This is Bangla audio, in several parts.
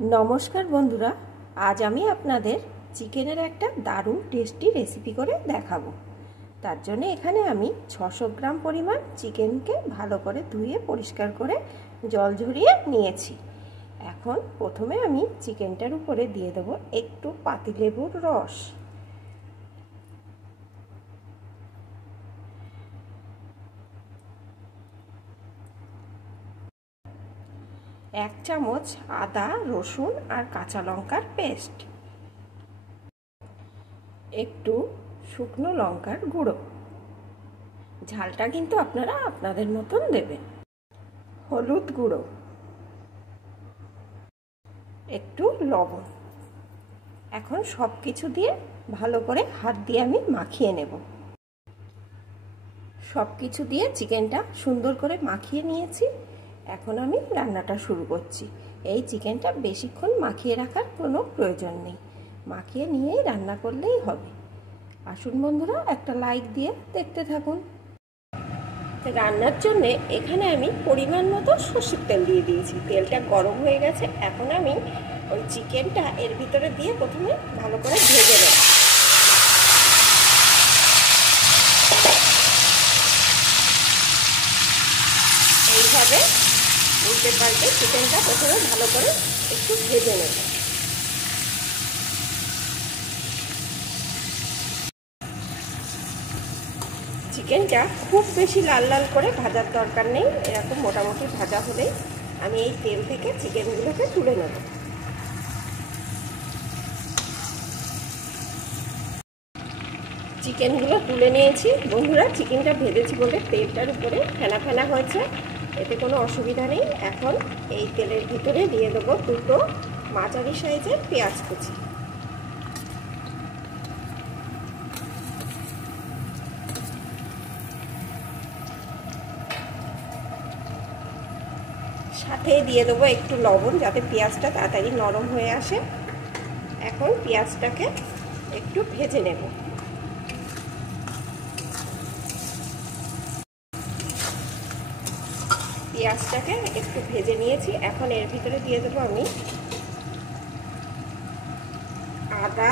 নমস্কার বন্ধুরা, আজ আমি আপনাদের চিকেনের একটা দারুণ টেস্টি রেসিপি করে দেখাবো। তার জন্য এখানে আমি 600 গ্রাম পরিমাণ চিকেনকে ভালো করে ধুয়ে পরিষ্কার করে জল ঝরিয়ে নিয়েছি। এখন প্রথমে আমি চিকেনটার উপরে দিয়ে দেবো একটু পাতিলেবুর রস, এক চামচ আদা রসুন আর কাঁচা লঙ্কার পেস্ট, একটু শুকনো লঙ্কার গুঁড়ো, ঝালটা কিন্তু আপনারা আপনাদের মতন দেবেন, হলুদ গুঁড়ো, একটু লবণ। এখন সব কিছু দিয়ে ভালো করে হাত দিয়ে আমি মাখিয়ে নেব। সব কিছু দিয়ে চিকেনটা সুন্দর করে মাখিয়ে নিয়েছি। এখন আমি রান্নাটা শুরু করছি। এই চিকেনটা বেশিক্ষণ মাখিয়ে রাখার কোনো প্রয়োজন নেই, মাখিয়ে নিয়েই রান্না করলেই হবে। আসুন বন্ধুরা, একটা লাইক দিয়ে দেখতে থাকুন। রান্নার জন্যে এখানে আমি পরিমাণ মতো সরষের তেল দিয়ে দিয়েছি। তেলটা গরম হয়ে গেছে। এখন আমি ওই চিকেনটা এর ভিতরে দিয়ে প্রথমে ভালো করে ভেজে নেব। এইভাবে উল্টে পাল্টে চিকেনটা প্রথমে ভালো করে একটু ভেজে নেব। চিকেনটা খুব বেশি লাল লাল করে ভাজার দরকার নেই, এরকম মোটামুটি ভাজা হলেই আমি এই তেল থেকে চিকেনগুলোকে তুলে নেব। চিকেনগুলো তুলে নিয়েছি বন্ধুরা। চিকেনটা ভেজেছি বলে তেলটার উপরে ফেনা ফেনা হয়েছে, এতে কোনো অসুবিধা নেই। এখন এই তেলের ভিতরে দিয়ে দেবো দুটো মাঝারি সাইজের পেঁয়াজ কুচি, সাথে দিয়ে দেবো একটু লবণ, যাতে পেঁয়াজটা তাড়াতাড়ি নরম হয়ে আসে। এখন পেঁয়াজটাকে একটু ভেজে নেব। পেঁয়াজটাকে একটু ভেজে নিয়েছি। এখন এর ভিতরে দিয়ে দেবো আমি আদা,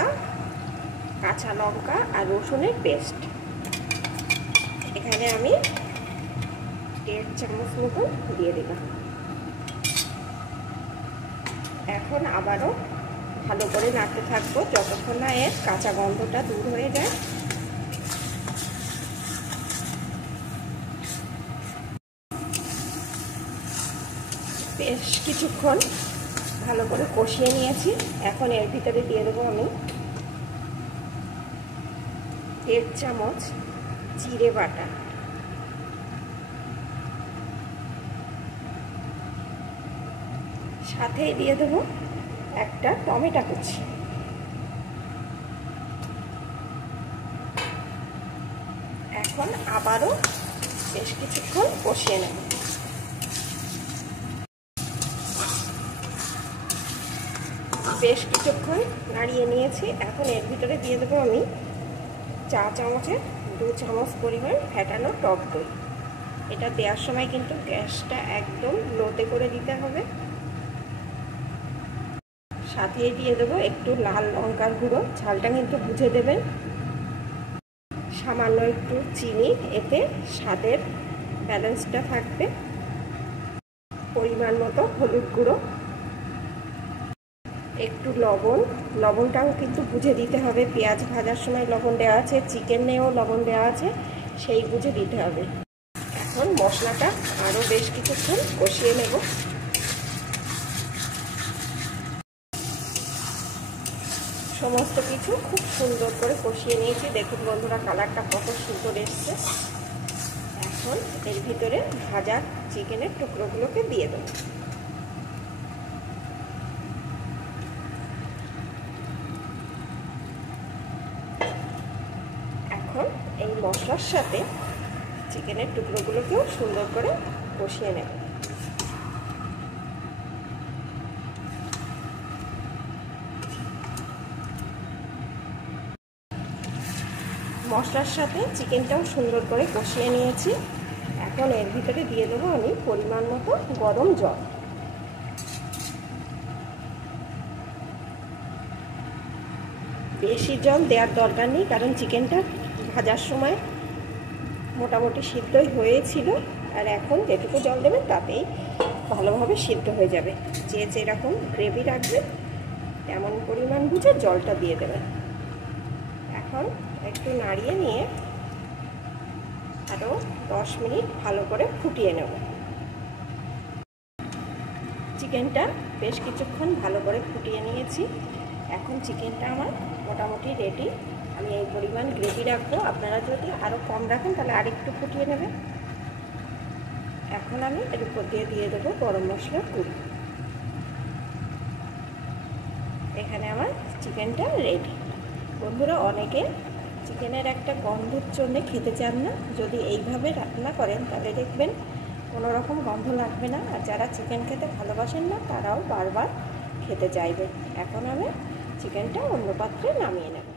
কাঁচা লঙ্কা আর রসুনের পেস্ট। এখানে আমি 1.5 চামচ মতো দিয়ে দিলাম। এখন আবারও ভালো করে নাড়তে থাকবো যতক্ষণ না এর কাঁচা গন্ধটা দূর হয়ে যায়। বেশ কিছুক্ষণ ভালো করে কষিয়ে নিয়েছি। এখন এর ভিতরে দিয়ে দেবো আমি 1.5 চামচ জিরে বাটা, সাথে দিয়ে দেবো একটা টমেটো কুচি। এখন আবারও বেশ কিছুক্ষণ কষিয়ে নেব। বেশ কিছুক্ষণ নাড়িয়ে নিয়েছি। এখন এর ভিতরে দিয়ে দেবো আমি চা চামচের 2 চামচ পরিমাণ ফেটানো টক দই। এটা দেওয়ার সময় কিন্তু গ্যাসটা একদম লোতে করে দিতে হবে। সাথে দিয়ে দেবো একটু লাল লঙ্কার গুঁড়ো, ঝালটা কিন্তু বুঝে দেবেন। সামান্য একটু চিনি, এতে স্বাদের ব্যালেন্সটা থাকবে। পরিমাণ মতো হলুদ গুঁড়ো, একটু লবণ। লবণটাও কিন্তু বুঝে দিতে হবে। পেঁয়াজ ভাজার সময় লবণ দেওয়া আছে, চিকেনেও লবণ দেওয়া আছে, সেই বুঝে দিতে হবে। এখন মশলাটা আরও বেশ কিছুক্ষণ কষিয়ে নেব। সমস্ত কিছু খুব সুন্দর করে কষিয়ে নিয়েছি। দেখুন বন্ধুরা, কালারটা কত সুন্দর এসছে। এখন এর ভিতরে ভাজা চিকেনের টুকরোগুলোকে দিয়ে দেব। এখন এই মশলার সাথে চিকেনের টুকরোগুলোকেও সুন্দর করে কষিয়ে নেব। মশলার সাথে চিকেনটাও সুন্দর করে কষিয়ে নিয়েছি। এখন এর ভিতরে দিয়ে দেবো আমি পরিমাণ মতো গরম জল। বেশি জল দেওয়ার দরকার নেই, কারণ চিকেনটা ভাজার সময় মোটামুটি সিদ্ধই হয়েছিল। আর এখন যেটুকু জল দেবেন তাতেই ভালোভাবে সিদ্ধ হয়ে যাবে। যে যেরকম গ্রেভি রাখবে তেমন পরিমাণ বুঝে জলটা দিয়ে দেবেন। এখন একটু নাড়িয়ে নিয়ে আরও 10 মিনিট ভালো করে ফুটিয়ে নেব। চিকেনটা বেশ কিছুক্ষণ ভালো করে ফুটিয়ে নিয়েছি। এখন চিকেনটা আমার মোটামুটি রেডি। আমি এই পরিমাণ গ্রেভি রাখবো, আপনারা যদি আরও কম রাখেন তাহলে আরেকটু ফুটিয়ে নেবেন। এখন আমি এর উপর দিয়ে দেবো গরম মশলার গুঁড়ো। এখানে আমার চিকেনটা রেডি। বন্ধুরা, অনেকে চিকেনের একটা গন্ধের জন্যে খেতে চান না। যদি এইভাবে রান্না করেন তাহলে দেখবেন কোনো রকম গন্ধ লাগবে না। আর যারা চিকেন খেতে ভালোবাসেন না তারাও বারবার খেতে চাইবে। এখন আমি চিকেনটা অন্য পাত্রে নামিয়ে নেব।